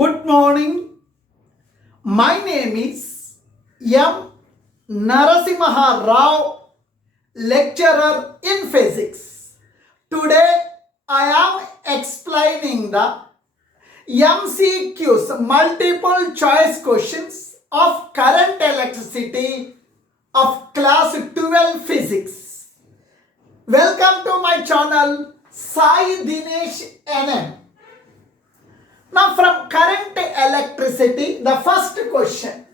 Good morning. My name is M. Narasimharao, lecturer in physics. Today I am explaining the MCQs, multiple choice questions of current electricity of class 12 physics. Welcome to my channel Sai Dinesh NM. Now from current electricity, the first question.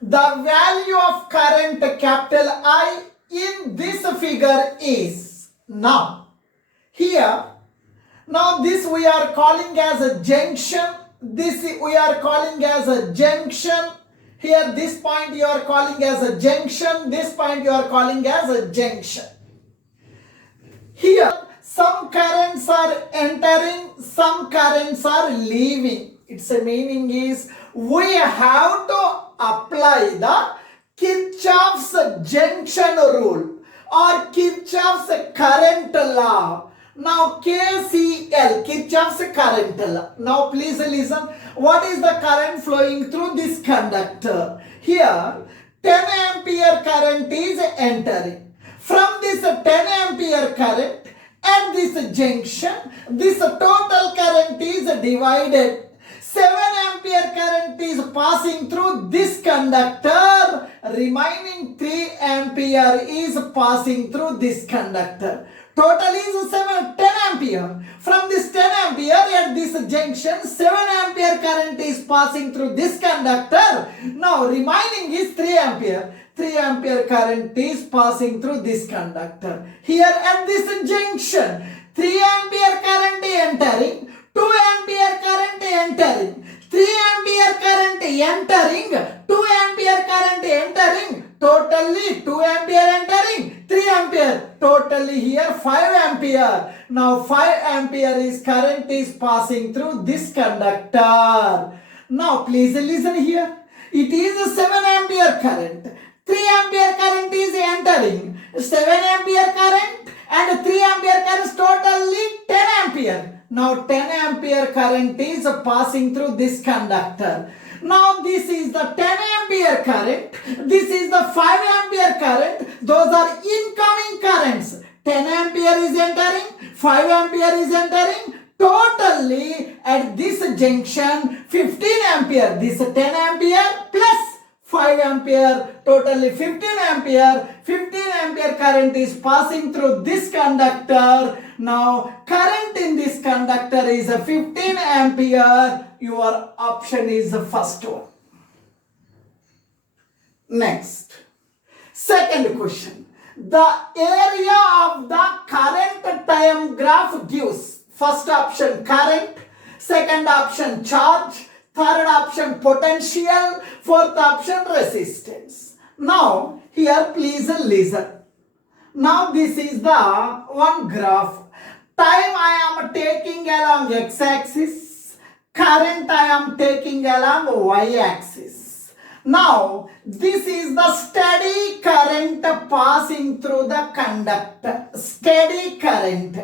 The value of current capital I in this figure is, now this we are calling as a junction, this we are calling as a junction, here this point you are calling as a junction, this point you are calling as a junction. Here some currents are entering, some currents are leaving. Its meaning is we have to apply the Kirchhoff's junction rule or Kirchhoff's current law. Now KCL, Kirchhoff's current law. Now please listen. What is the current flowing through this conductor? Here 10 ampere current is entering. From this 10 ampere current, at this junction, this total current is divided. 7 ampere current is passing through this conductor. Remaining 3 ampere is passing through this conductor. Total is 10 ampere. From this 10 ampere at this junction, 7 ampere current is passing through this conductor. Now remaining is 3 ampere. 3 ampere current is passing through this conductor. Here at this junction, 3 ampere current entering, 2 ampere current entering, 3 ampere current entering, 2 ampere current entering, totally 2 ampere entering, 3 ampere, totally here 5 ampere. Now 5 ampere is current is passing through this conductor. Now please listen here. It is a 7 ampere current. 3 ampere current is entering, 7 ampere current and 3 ampere current, totally 10 ampere. Now 10 ampere current is passing through this conductor. Now this is the 10 ampere current, this is the 5 ampere current, those are incoming currents. 10 ampere is entering, 5 ampere is entering, totally at this junction 15 ampere, this 10 ampere plus 5 ampere, totally 15 ampere. 15 ampere current is passing through this conductor. Now current in this conductor is a 15 ampere. Your option is the first one. Next, second question. The area of the current time graph gives, first option current, second option charge, third option potential, fourth option resistance. Now here please listen. Now this is the one graph. Time I am taking along x-axis, current I am taking along y-axis. Now this is the steady current passing through the conductor, steady current.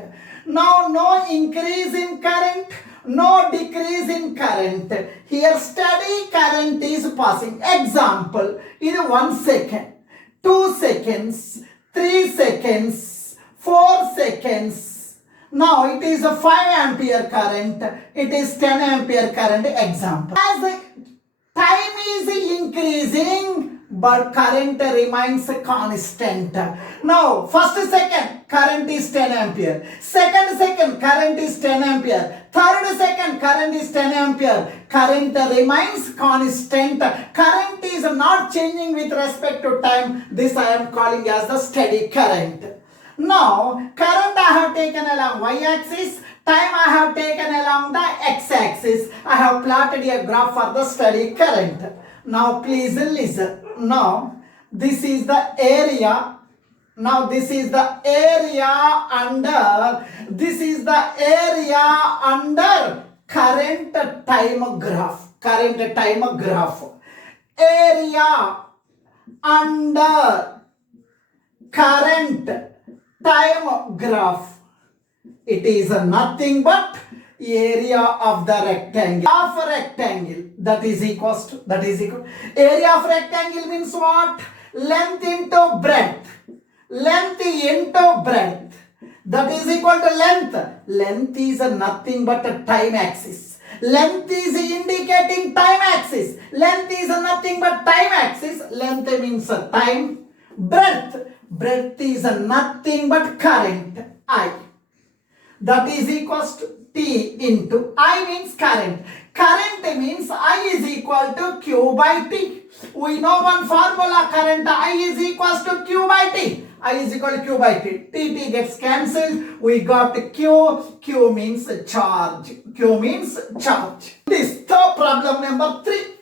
Now no increase in current, no decrease in current. Here steady current is passing. Example, in 1 second, 2 seconds, 3 seconds, 4 seconds. Now it is a 5 ampere current, it is 10 ampere current. Example. As time is increasing, but current remains constant. Now first second current is 10 ampere, second current is 10 ampere, third second current is 10 ampere. Current remains constant. Current is not changing with respect to time. This I am calling as the steady current. Now current I have taken along y-axis, time I have taken along the x-axis. I have plotted a graph for the steady current. Now please listen. Now this is the area. Now this is the area under, this is the area under current time graph. Current time graph. Area under current time graph. It is nothing but area of the rectangle. Of a rectangle, that is equal. Area of rectangle means what? Length into breadth. Length into breadth. That is equal to length. Length is nothing but a time axis. Length is indicating time axis. Length is nothing but time axis. Length means time. Breadth is nothing but current, I. That is equals to T into I means current. Current means I is equal to Q by T. We know one formula, current I is equals to Q by T. I is equal to Q by T. T gets cancelled. We got Q. Q means charge. Q means charge. This third problem number 3.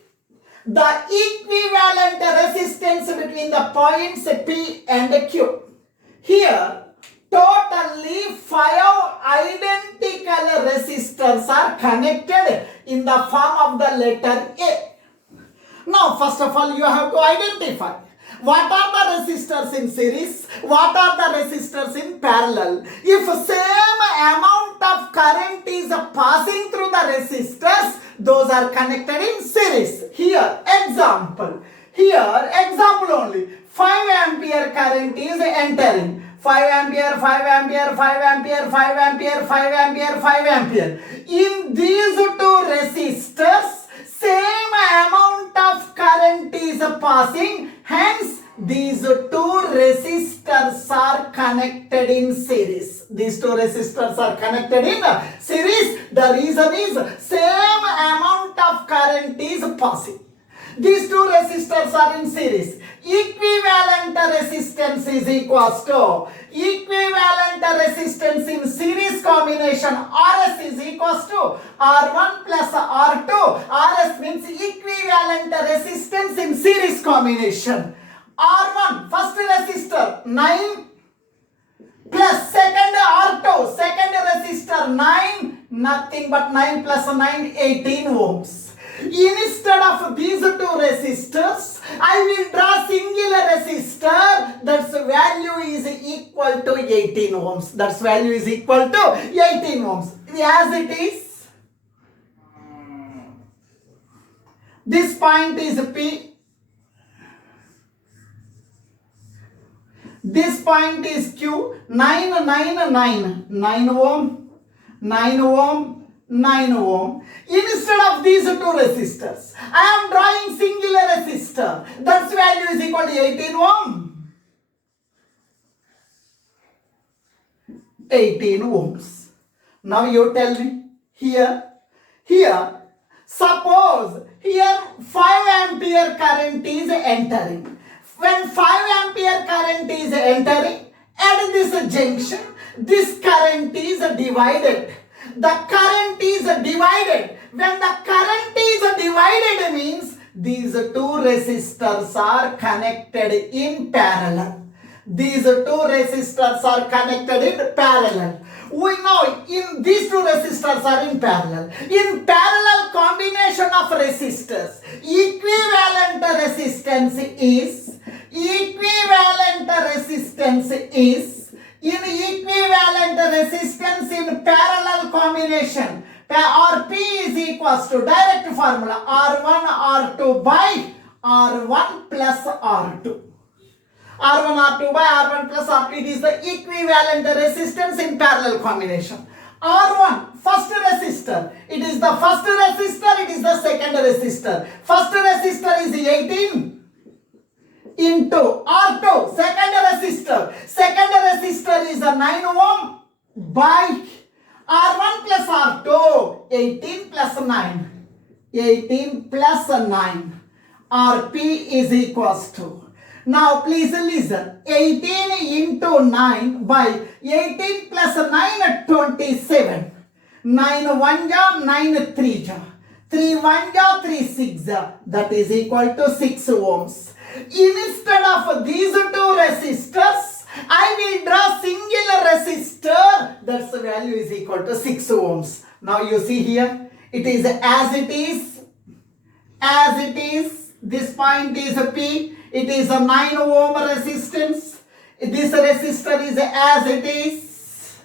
The equivalent resistance between the points P and Q. Here, totally 5 identical resistors are connected in the form of the letter A. Now, first of all, you have to identify what are the resistors in series, what are the resistors in parallel. If same amount of current is passing through the resistors, those are connected in series. Here, example only. 5 ampere current is entering. 5 ampere, 5 ampere, 5 ampere, 5 ampere, 5 ampere, 5 ampere. In these two resistors, same amount of current is passing. Hence, these two resistors are connected in series. These two resistors are connected in series. The reason is same amount of current is passing. These two resistors are in series. Equivalent resistance is equals to equivalent resistance in series combination RS is equals to R1 plus R2. RS means equivalent resistance in series combination. R1 first resistor 9 plus second R2 second resistor 9, nothing but 9 plus 9 18 ohms. Instead of these two resistors, I will draw single resistor that's value is equal to 18 ohms. That's value is equal to 18 ohms. As it is, this point is P. This point is Q. 9 ohm, 9 ohm, 9 ohm. Instead of these two resistors, I am drawing single resistor. That's value is equal to 18 ohm. 18 ohms. Now you tell me, here, suppose here 5 ampere current is entering. When 5 ampere current is entering, at this junction, this current is divided. The current is divided. When the current is divided means these two resistors are connected in parallel. These two resistors are connected in parallel. We know in these two resistors are in parallel. In parallel combination of resistors, equivalent resistance is in equivalent resistance in parallel combination, or P is equals to direct formula R1 R2 by R1 plus R2. R1 R2 by R1 plus R2, it is the equivalent resistance in parallel combination. R1 first resistor, it is the first resistor, it is the second resistor. First resistor is 18 into R2, second resistor is a 9 ohm by R1 plus R2, 18 plus 9, Rp is equals to. Now please listen, 18 into 9 by 18 plus 9 27. 9 1 ja, 9 3 ja. 3 1 ja, 3 6 ja. That is equal to 6 ohms. Instead of these two resistors, I will draw single resistor. That's the value is equal to 6 ohms. Now you see here, it is as it is. This point is P. It is a 9 ohm resistance. This resistor is as it is.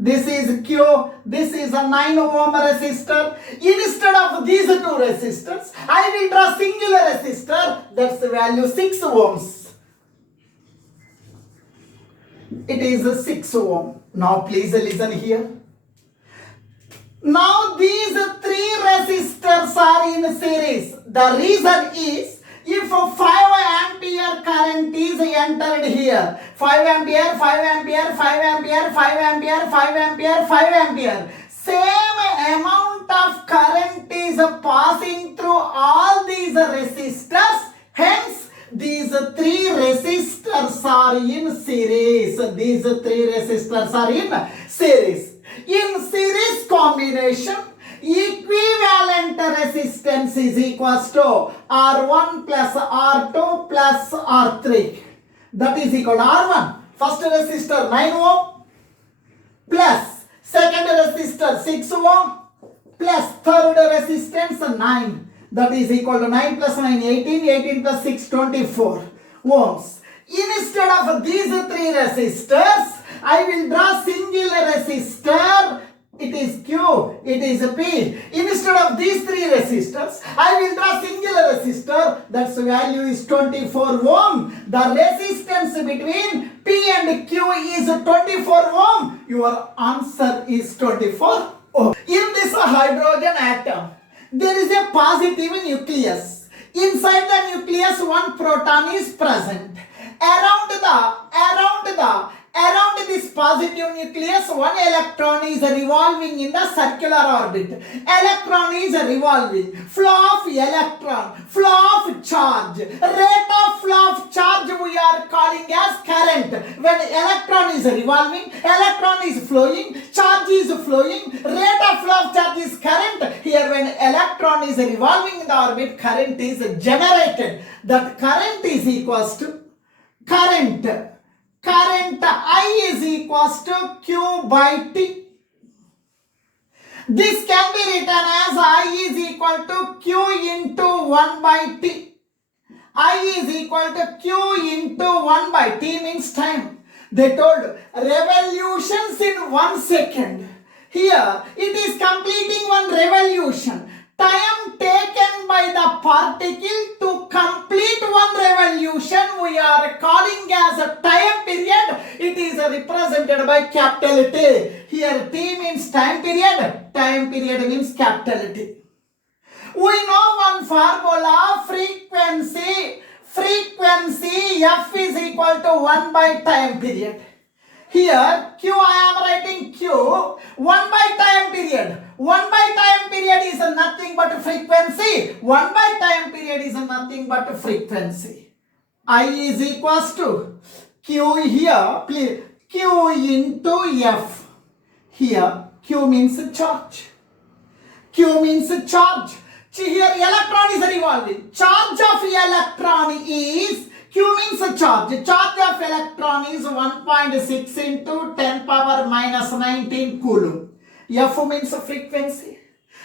This is Q. This is a 9 ohm resistor. Instead of these two resistors, I will draw singular resistor. That's the value 6 ohms. It is a 6 ohm. Now please listen here. Now these three resistors are in series. The reason is, if a 5 ampere current is entered here, 5 ampere, 5 ampere, 5 ampere, 5 ampere, 5 ampere, 5 ampere, same amount of current is passing through all these resistors. Hence, these three resistors are in series. These three resistors are in series. In series combination, equivalent resistance is equals to R1 plus R2 plus R3. That is equal to R1. First resistor 9 ohm plus second resistor 6 ohm plus third resistance 9. That is equal to 9 plus 9, 18, 18 plus 6, 24 ohms. Instead of these three resistors, I will draw singular resistor. It is Q, it is P. Instead of these three resistors, I will draw singular resistor. That's value is 24 ohm. The resistance between P and Q is 24 ohm. Your answer is 24 ohm. In this hydrogen atom, there is a positive nucleus. Inside the nucleus, one proton is present. Around this positive nucleus, one electron is revolving in the circular orbit. Electron is revolving. Flow of electron, flow of charge. Rate of flow of charge we are calling as current. When electron is revolving, electron is flowing, charge is flowing, rate of flow of charge is current. Here when electron is revolving in the orbit, current is generated. That current is equals to current I is equals to Q by T. This can be written as I is equal to Q into 1 by T. I is equal to Q into 1 by T means time. They told revolutions in 1 second. Here it is completing one revolution. Time taken by the particle to complete one revolution we are calling as a time period. It is represented by capital T. Here T means time period. Time period means capital T. We know one formula, frequency. Frequency F is equal to 1 by time period. Here Q I am writing Q 1 by time period. 1 by time period is nothing but frequency. 1 by time period is nothing but frequency. I is equals to Q here, please, Q into F. Here Q means charge. Q means charge. Here electron is revolving. Charge of electron is, Q means charge. Charge of electron is 1.6 into 10 power minus 19 coulomb. F means frequency.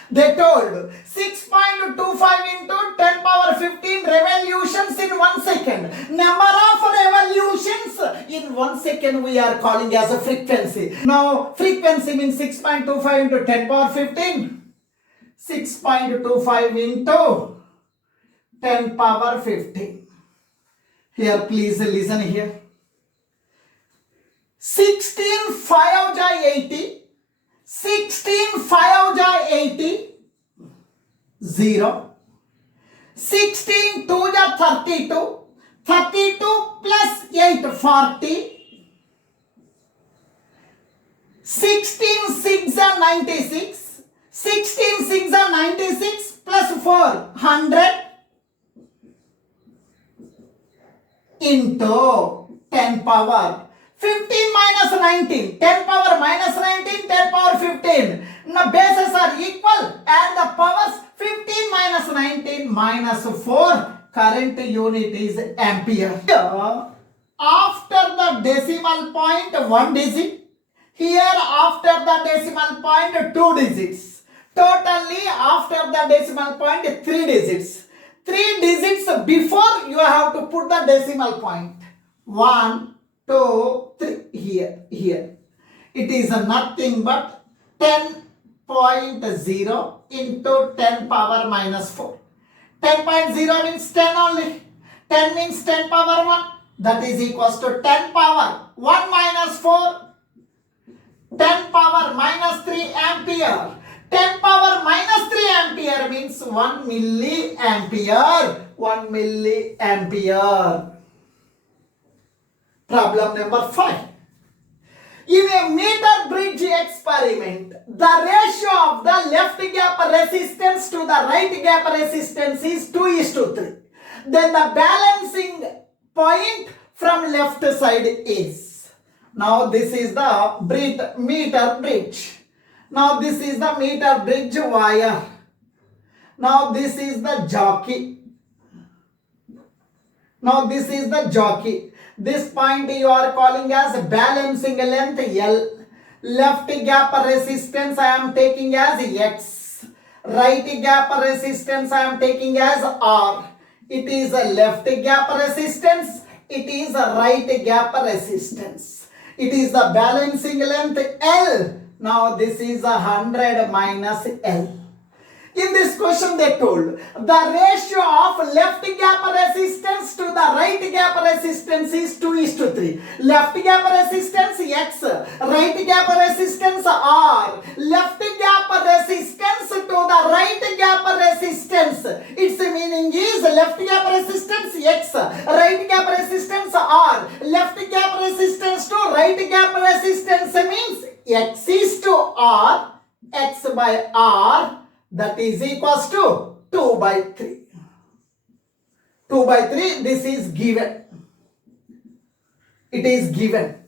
They told 6.25 into 10 power 15 revolutions in 1 second. Number of revolutions in 1 second we are calling as a frequency. Now frequency means 6.25 into 10 power 15. 6.25 into 10 power 15. Here please listen here. 16 5 ja 80. 16 5 ja 80. 0. 16 2 ja 32. 32 plus 8 40. 16 6 ja 96. 16 6 are 96 plus 4 100 into 10 power 15 minus 19. 10 power minus 19, 10 power 15. Now bases are equal. Add the powers. 15 minus 19 minus 4. Current unit is ampere. Here, after the decimal point 1 digit. Here after the decimal point 2 digits. Totally after the decimal point 3 digits. 3 digits before you have to put the decimal point. 1, 2, 3 here. It is nothing but 10.0 into 10 power minus 4. 10.0 means 10 only. 10 means 10 power 1. That is equals to 10 power 1 minus 4. 10 power minus 3 ampere. 10 power minus 3 ampere means 1 milliampere. 1 milliampere. Problem number 5. In a meter bridge experiment, the ratio of the left gap resistance to the right gap resistance is 2:3. Then the balancing point from left side is. Now this is the meter bridge. Now this is the meter bridge wire. Now this is the jockey. Now this is the jockey. This point you are calling as balancing length L. Left gap resistance I am taking as X. Right gap resistance I am taking as R. It is a left gap resistance. It is a right gap resistance. It is the balancing length L. Now this is 100 minus L. In this question they told the ratio of left gap resistance to the right gap resistance is 2:3. Left gap resistance X, right gap resistance R. Left gap resistance to the right gap resistance. Its meaning is left gap resistance X, right gap resistance R. Left gap resistance to right gap resistance means X is to R, X by R. That is equals to 2/3. 2/3, this is given. It is given.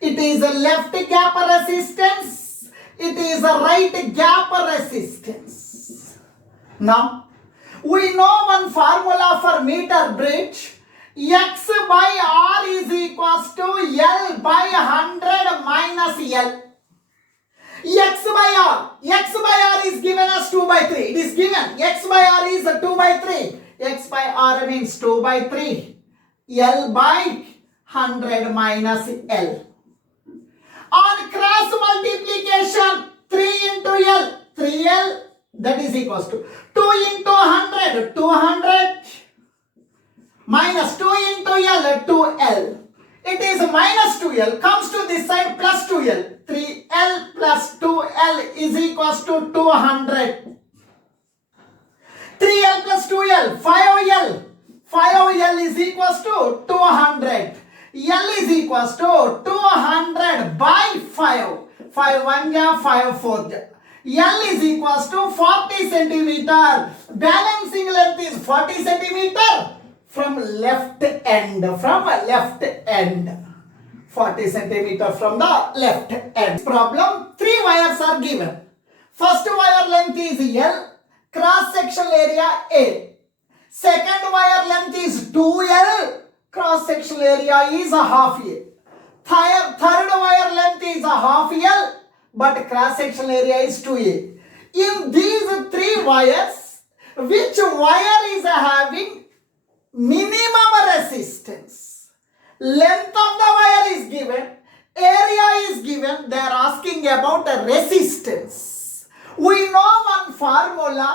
It is a left gap resistance. It is a right gap resistance. Now, we know one formula for meter bridge. X by R is equals to L by 100 minus L. X by R is given as 2/3. It is given. X by R is 2/3. X by R means 2/3. L by 100 minus L. On cross multiplication, 3 into L. 3L, that is equals to 2 into 100. 200 minus 2 into L. 2L. It is minus 2L. Comes to this side plus 2L. 3L plus 2L is equals to 200. 3L plus 2L, 5L. 5L is equals to 200. L is equals to 200 by 5. 5 1 ja, 5 4 ja. L is equals to 40 centimeter. Balancing length is 40 centimeter from left end. 40 centimeter from the left end. Problem, 3 wires are given. First wire length is L, cross sectional area A. Second wire length is 2L, cross sectional area is a half A. Third wire length is a half L, but cross sectional area is 2A. In these 3 wires, which wire is having minimum resistance? Length of the wire is given, area is given, they are asking about the resistance. We know one formula,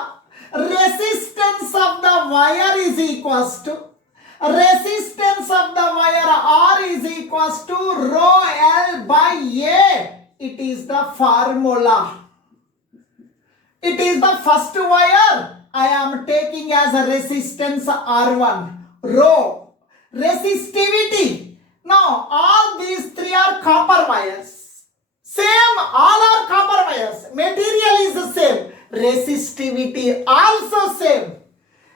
resistance of the wire is equals to, resistance of the wire R is equals to rho L by A. It is the formula. It is the first wire I am taking as a resistance R1, rho. Resistivity. Now, all these 3 are copper wires. Same, all are copper wires. Material is the same. Resistivity also same.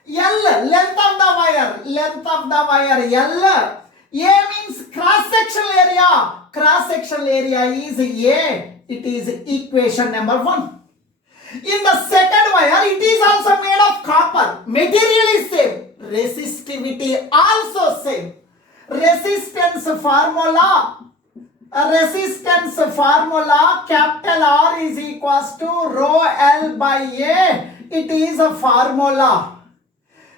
L, length of the wire. Length of the wire L. A means cross-sectional area. Cross-sectional area is A. It is equation number 1. In the second wire, it is also made of copper. Material is same. Resistivity also same. Resistance formula capital R is equals to rho L by A. It is a formula.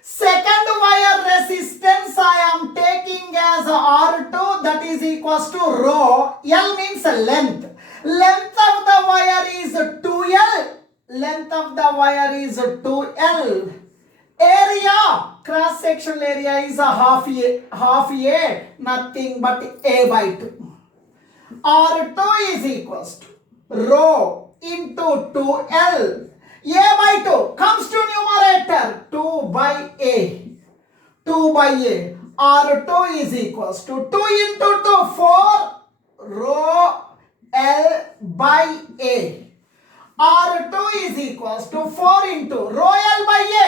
Second wire resistance I am taking as R2, that is equals to rho. L means length. Length of the wire is 2L. Length of the wire is 2L. Area, cross sectional area is half A, nothing but A by 2. R2 is equals to rho into 2L. A by 2 comes to numerator, 2 by A. 2 by A. R2 is equals to 2 into 2, 4 rho L by A. R2 is equals to 4 into rho L by A.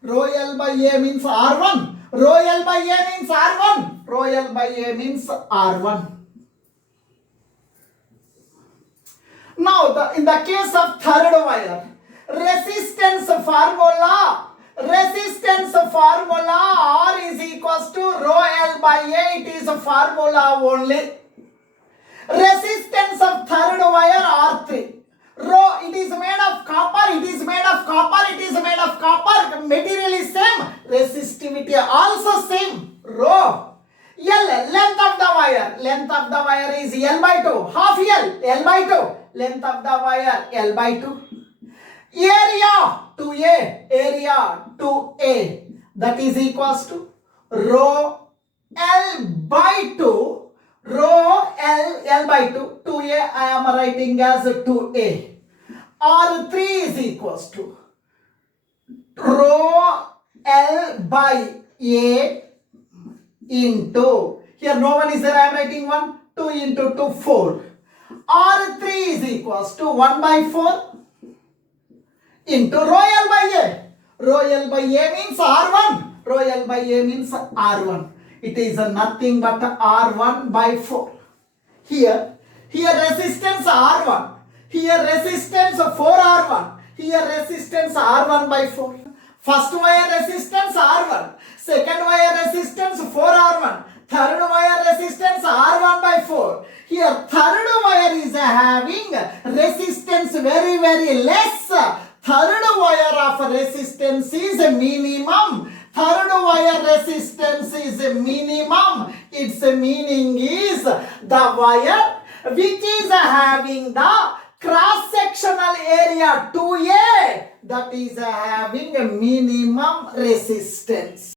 Rho L by A means R1. Rho L by A means R1. Rho L by A means R1. Now, in the case of third wire, resistance formula R is equals to rho L by A. It is a formula only. Resistance of third wire R3. Rho, it is made of copper, it is made of copper, it is made of copper. Material is same. Resistivity also same. Rho. L, length of the wire. Length of the wire is L by 2. Half L, L by 2. Length of the wire, L by 2. Area, 2A. Area, 2A. That is equals to rho L by 2. Rho L by 2. 2A I am writing as 2A. R3 is equals to rho L by A into, here no one is there, I am writing 1, 2 into 2, 4. R3 is equals to 1 by 4 into rho L by A. Rho L by A means R1. Rho L by A means R1. It is nothing but R1 by 4. Here resistance R1. Here resistance 4R1. Here resistance R1 by 4. First wire resistance R1. Second wire resistance 4R1. Third wire resistance R1 by 4. Here third wire is having resistance very less. Third wire of resistance is minimum. Third wire resistance is minimum. Its meaning is the wire which is having the cross sectional area 2A, that is having a minimum resistance.